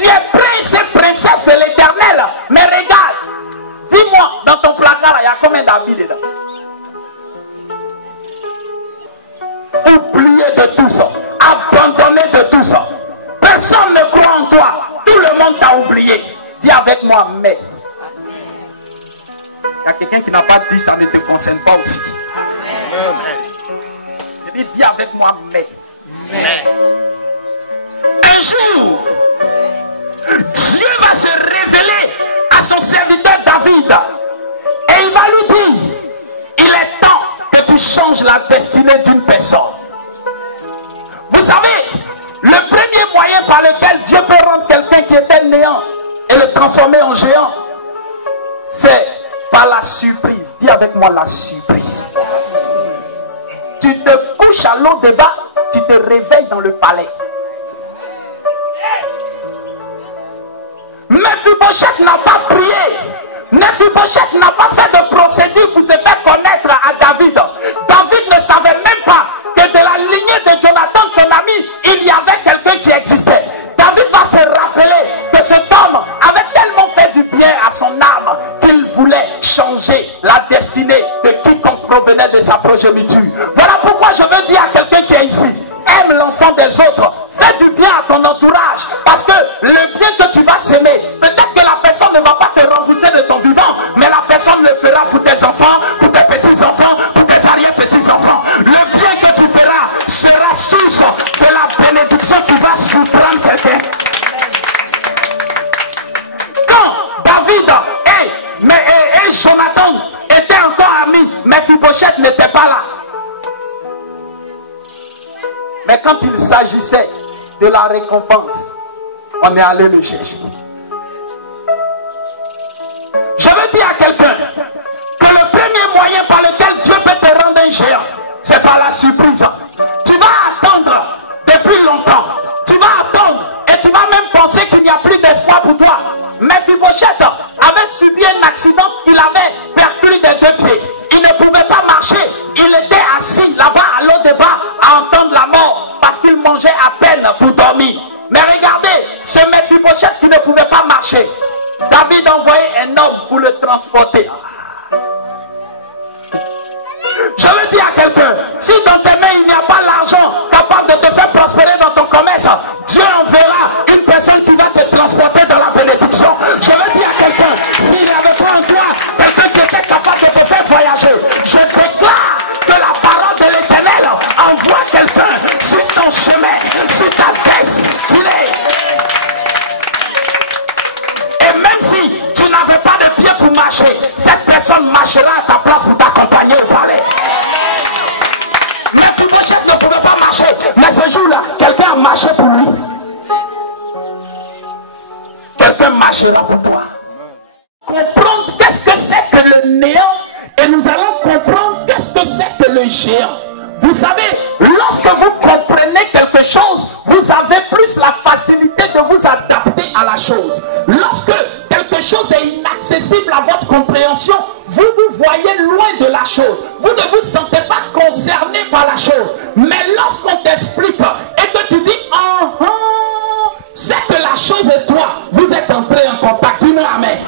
Tu es prince et princesse de l'Éternel. Mais regarde, dis-moi, dans ton placard, il y a combien d'habits dedans? Oublié de tout ça, abandonné de tout ça. Personne ne croit en toi. Tout le monde t'a oublié. Dis avec moi, mais. Il y a quelqu'un qui n'a pas dit ça ne te concerne pas aussi. Je dis avec moi, mais. Un jour, Dieu va se révéler à son serviteur David. Et il va lui dire, il est temps que tu changes la destinée d'une personne. Vous savez, le premier moyen par lequel Dieu peut rendre quelqu'un qui était néant et le transformer en géant, c'est par la surprise. Dis avec moi la surprise. Tu te couches à l'eau débat, tu te réveilles dans le palais. Mephibosheth n'a pas prié. Mephibosheth n'a pas fait de procédure pour se faire connaître à David. David ne savait même pas que de la lignée de Jonathan, son ami, il y avait quelqu'un qui existait. David va se rappeler que cet homme avait tellement fait du bien à son âme qu'il voulait changer la destinée de quiconque provenait de sa progéniture. Voilà pourquoi je veux dire à quelqu'un qui est ici, aime l'enfant des autres, fais du bien à ton entourage, parce que le bien que tu vas s'aimer, peut-être que la personne ne va pas te rembourser de ton vivant, mais la personne le fera pour tes enfants, pour tes petits-enfants, pour tes arrière-petits-enfants. Le bien que tu feras sera source de la bénédiction qui va surprendre quelqu'un. Quand David et Jonathan étaient encore amis, Mephibosheth n'était pas là. Mais quand il s'agissait de la récompense, on est allé le chercher. Je veux dire à quelqu'un que le premier moyen par lequel Dieu peut te rendre un géant, c'est par la surprise. Tu vas attendre depuis longtemps. Tu vas attendre et tu vas même penser qu'il n'y a plus d'espoir pour toi. Mephibosheth avait subi un accident qu'il avait perclus des deux pieds. Il ne pouvait pas marcher. Il était assis là-bas à l'eau de bas à entendre la mort parce qu'il mangeait à peine pour dormir. Mais regardez, ce Mephibosheth qui ne pouvait pas marcher, David envoyait un homme pour le transporter. Je veux dire à quelqu'un, si dans tes mains il n'y a pas l'argent capable de te faire prospérer dans ton commerce, Dieu enverra une personne qui va te transporter dans la bénédiction. Je veux dire à quelqu'un, s'il n'y avait pas en toi quelqu'un qui était capable de te faire voyager, je déclare que la parole de l'Éternel envoie quelqu'un sur ton chemin, sur ta destinée. Et même si tu n'avais pas de pied pour marcher, cette personne marchera à ta place pour t'accompagner au palais. Mephibosheth ne pouvait pas marcher, mais ce jour-là, quelqu'un a marché pour lui. Quelqu'un marchera pour toi. Comprendre qu'est-ce que c'est que le néant, et nous allons comprendre qu'est-ce que c'est que le géant. Vous savez, lorsque vous comprenez quelque chose, vous avez plus la facilité de vous adapter à la chose. Lorsque quelque chose est inaccessible à votre compréhension, vous vous voyez loin de la chose. Vous ne vous sentez pas concerné par la chose. Mais lorsqu'on t'explique et que tu dis c'est que la chose est toi, vous êtes entré en contact. Dis-moi amen.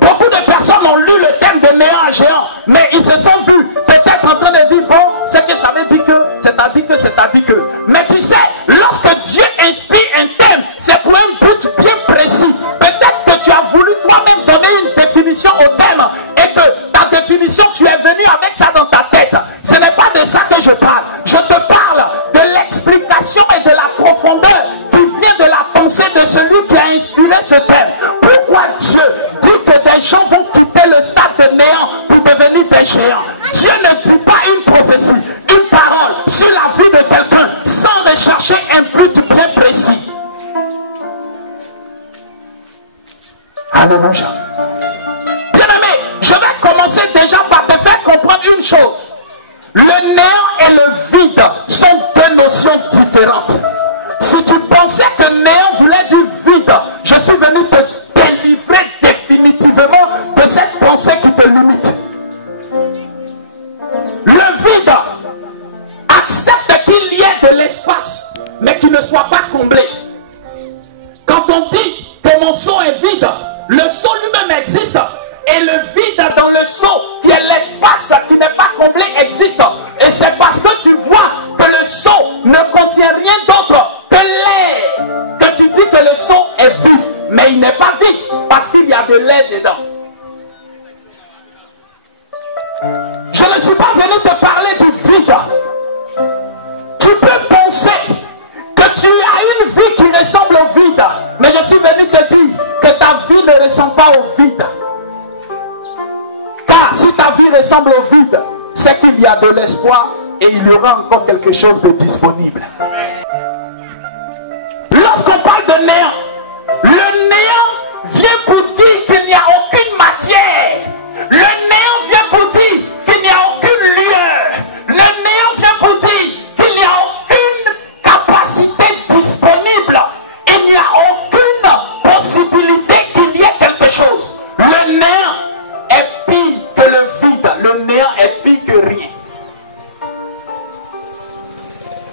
Beaucoup de personnes ont lu le thème de néant à géant, mais ils se sont vus peut-être en train de dire bon, c'est que ça veut dire que, c'est-à-dire que, c'est-à-dire que. Mais tu sais, lorsque Dieu inspire un thème, c'est pour un but bien précis. Peut-être que tu as voulu toi-même donner une définition au thème et que ta définition, tu es venu avec ça dans ta tête. Ce n'est pas de ça que je parle. Je te parle de l'explication et de la profondeur qui vient de la pensée de celui qui a inspiré ce thème. Pourquoi Dieu dit que des gens vont quitter le stade de néant pour devenir des géants? Dieu ne dit pas une prophétie, une parole sur la vie de quelqu'un sans rechercher un but bien précis. Alléluia. Bien-aimé, je vais commencer déjà par te faire comprendre une chose. Le néant et le vide sont deux notions différentes. Si tu pensais que néant voulait dire vide, je suis venu te délivrer définitivement de cette pensée qui te limite. Le vide accepte qu'il y ait de l'espace, mais qu'il ne soit pas comblé. l'espace qui n'est pas comblé existe. Et c'est parce que tu vois que le seau ne contient rien d'autre que l'air que tu dis que le seau est vide. Mais il n'est pas vide parce qu'il y a de l'air dedans. Je ne suis pas venu te parler du vide. Tu peux penser que tu as une vie qui ressemble au vide. Mais je suis venu te dire que ta vie ne ressemble pas au vide. Car si ta vie ressemble au vide, c'est qu'il y a de l'espoir et il y aura encore quelque chose de disponible. Lorsqu'on parle de néant, le néant vient pour dire qu'il n'y a aucune matière. Le néant vient pour dire qu'il n'y a aucune lueur. Le néant vient pour dire qu'il n'y a aucune capacité disponible. Il n'y a aucune possibilité qu'il y ait quelque chose. Le néant est pire que le vide. Le néant est pire que rien.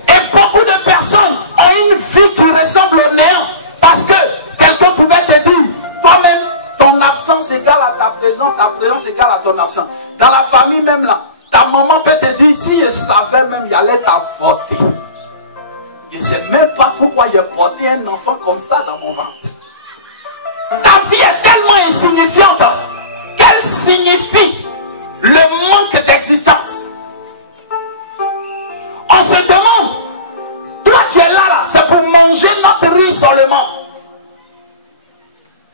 Et beaucoup de personnes ont une vie qui ressemble au néant parce que quelqu'un pouvait te dire, toi-même, ton absence égale à ta présence égale à ton absence. Dans la famille même là, ta maman peut te dire, si elle savait même, il allait t'avorter. Je ne sais même pas pourquoi il a porté un enfant comme ça dans mon ventre. Ta vie est tellement insignifiante qu'elle signifie le manque d'existence. On se demande, toi tu es là, c'est pour manger notre riz seulement.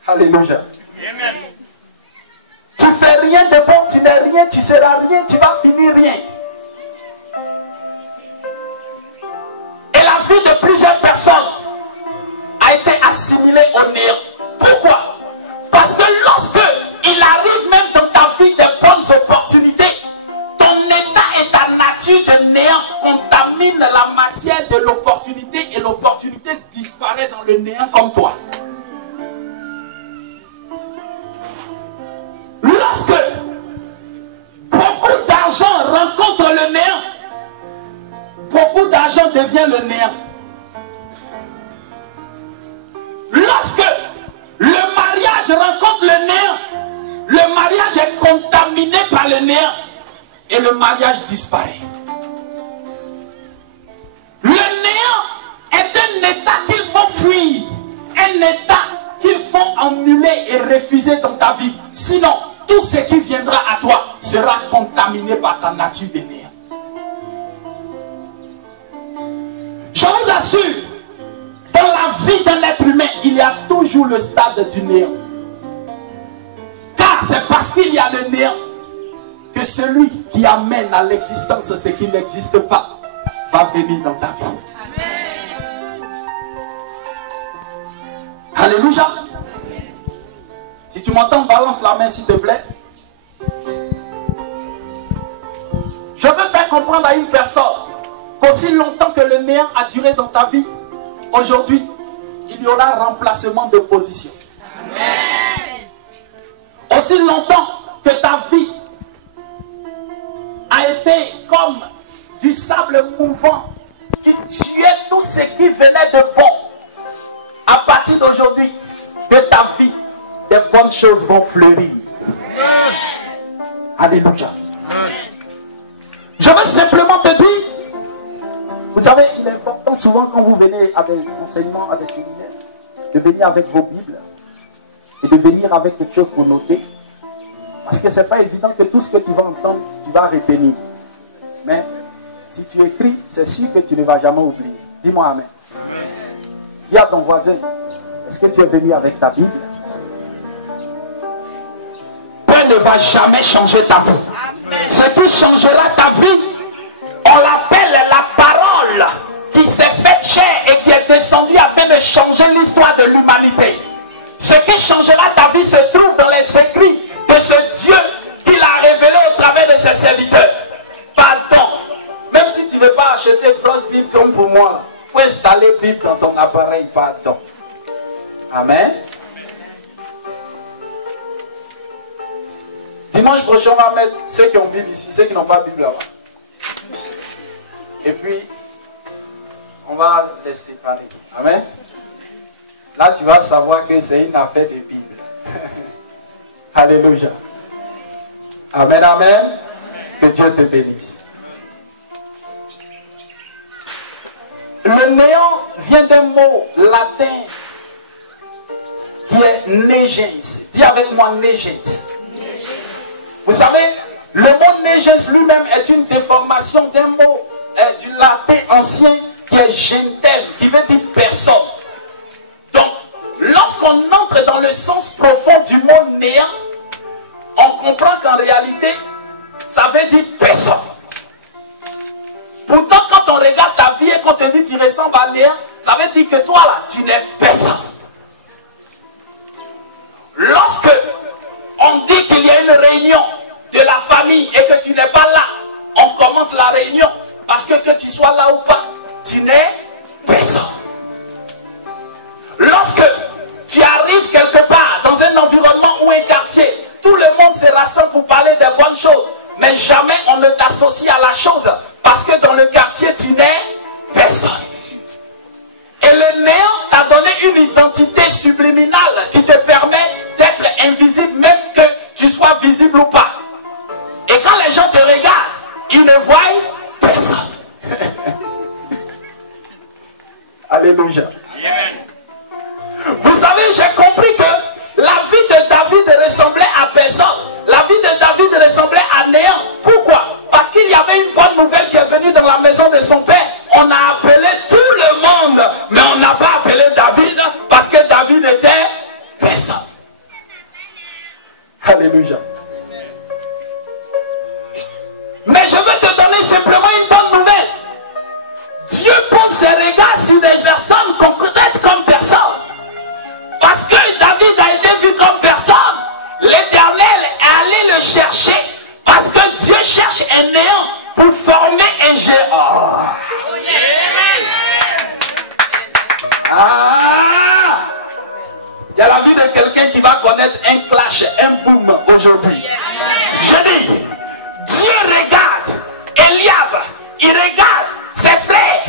Alléluia. Amen. Tu fais rien de bon, tu n'es rien, tu seras rien, tu vas finir rien. Et la vie de plusieurs personnes a été assimilée au néant. Pourquoi? Parce que lorsque il arrive même dans ta vie de bonnes opportunités, ton état et ta nature de néant contaminent la matière de l'opportunité et l'opportunité disparaît dans le néant comme toi. Lorsque beaucoup d'argent rencontre le néant, beaucoup d'argent devient le néant. Lorsque le mariage rencontre le néant, le mariage est contaminé par le néant et le mariage disparaît. Le néant est un état qu'il faut fuir, un état qu'il faut annuler et refuser dans ta vie. Sinon, tout ce qui viendra à toi sera contaminé par ta nature de néant. Je vous assure, dans la vie d'un être humain, il y a toujours le stade du néant. Car c'est parce qu'il y a le néant que celui qui amène à l'existence ce qui n'existe pas va venir dans ta vie. Amen. Alléluia. Si tu m'entends, balance la main s'il te plaît. Je veux faire comprendre à une personne qu'aussi longtemps que le néant a duré dans ta vie, aujourd'hui, il y aura remplacement de position. Amen. Aussi longtemps que ta vie a été comme du sable mouvant qui tuait tout ce qui venait de bon, à partir d'aujourd'hui, de ta vie, des bonnes choses vont fleurir. Amen. Alléluia. Amen. Je veux simplement te dire, vous savez, il est important souvent quand vous venez à des enseignements, à des séminaires, de venir avec vos Bibles et de venir avec quelque chose pour noter. Parce que ce n'est pas évident que tout ce que tu vas entendre, tu vas retenir. Mais si tu écris, c'est sûr que tu ne vas jamais oublier. Dis-moi Amen. Dis à ton voisin, est-ce que tu es venu avec ta Bible? Pain ne va jamais changer ta vie. Amen. Ce qui changera ta vie, on l'appelle la parole qui s'est faite chair et qui est descendue afin de changer l'histoire de l'humanité. Ce qui changera ta vie se trouve dans les écrits de ce Dieu qu'il a révélé au travers de ses serviteurs. Pardon. Même si tu ne veux pas acheter une grosse Bible comme pour moi, il faut installer Bible dans ton appareil. Pardon. Amen. Dimanche prochain, on va mettre ceux qui ont Bible ici, ceux qui n'ont pas Bible là-bas. Et puis, on va les séparer. Amen. Là, tu vas savoir que c'est une affaire de Bible. Alléluia. Amen, amen. Dieu te bénisse. Le néant vient d'un mot latin qui est negens. Dis avec moi negens. Vous savez, le mot negens lui-même est une déformation d'un mot du latin ancien qui est gentem, qui veut dire personne. Donc, lorsqu'on entre dans le sens profond du mot néant, on comprend qu'en réalité, ça veut dire personne. Pourtant, quand on regarde ta vie et qu'on te dit tu ressembles à néant, ça veut dire que toi là, tu n'es personne. Lorsque on dit qu'il y a une réunion de la famille et que tu n'es pas là, on commence la réunion parce que tu sois là ou pas, tu n'es personne. Lorsque tu arrives quelque part dans un environnement ou un quartier, tout le monde se rassemble pour parler des bonnes choses, mais jamais on ne t'associe à la chose parce que dans le quartier tu n'es personne. Et le néant t'a donné une identité subliminale qui te permet d'être invisible même que tu sois visible ou pas. Et quand les gens te regardent, ils ne voient personne. Alléluia. Vous savez, j'ai compris que la vie de David ressemblait à personne. La vie de David ressemblait à néant. Pourquoi? Parce qu'il y avait une bonne nouvelle qui est venue dans la maison de son père. On a appelé tout le monde, mais on n'a pas appelé David parce que David était personne. Alléluia. Mais je veux te donner simplement une bonne nouvelle. Dieu pose ses regards sur des personnes concrètes comme personne. Parce que David a été vu comme personne, l'Éternel est allé le chercher. Parce que Dieu cherche un néant pour former un géant. Il y a la vie de quelqu'un qui va connaître un clash, un boom aujourd'hui. Je dis, Dieu regarde Eliab, il regarde ses frères.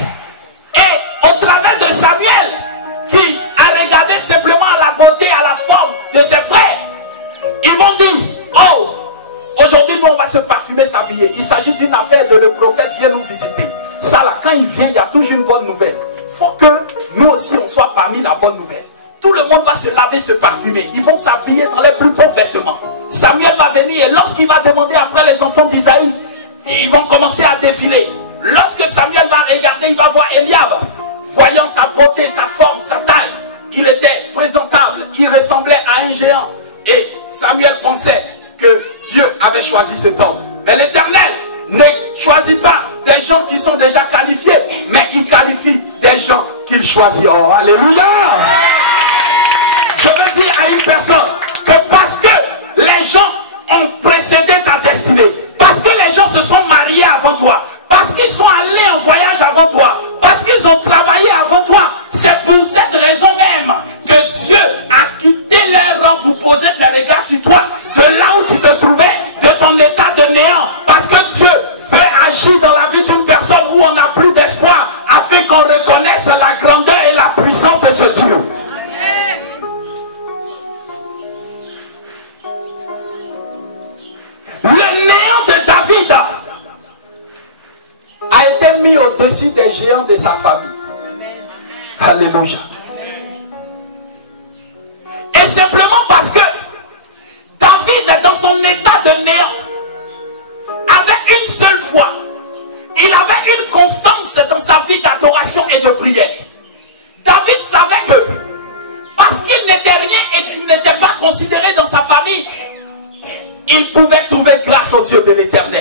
Et au travers de Samuel, qui a regardé simplement à la beauté, à la forme de ses frères, ils vont dire, oh, aujourd'hui nous on va se parfumer, s'habiller. Il s'agit d'une affaire de le prophète vient nous visiter. Ça là, quand il vient, il y a toujours une bonne nouvelle. Il faut que nous aussi on soit parmi la bonne nouvelle. Tout le monde va se laver, se parfumer. Ils vont s'habiller dans les plus beaux vêtements. Samuel va venir et lorsqu'il va demander après les enfants d'Isaïe, ils vont commencer à défiler. Lorsque Samuel va regarder, il va voir Eliab. Voyant sa beauté, sa forme, sa taille, il était présentable. Il ressemblait à un géant. Et Samuel pensait que Dieu avait choisi cet homme. Mais l'Éternel ne choisit pas des gens qui sont déjà qualifiés, mais il qualifie des gens qu'il choisit. Oh, alléluia! Je veux dire à une personne que parce que les gens ont précédé ta destinée, parce que les gens se sont mariés avant toi, parce qu'ils sont allés en voyage avant toi, parce qu'ils ont travaillé avant toi, c'est pour cette raison même que Dieu a quitté leur rang pour poser ses regards sur toi, de là où tu te trouvais, de ton état de néant, parce que Dieu fait agir dans la vie d'une personne où on n'a plus d'espoir, afin qu'on reconnaisse la grandeur et la puissance de ce Dieu. Le néant de David a été mis au-dessus des géants de sa famille. Alléluia. Et simplement parce que David, dans son état de néant, avait une seule foi. Il avait une constance dans sa vie d'adoration et de prière. David savait que parce qu'il n'était rien et qu'il n'était pas considéré dans sa famille, il pouvait trouver grâce aux yeux de l'Éternel.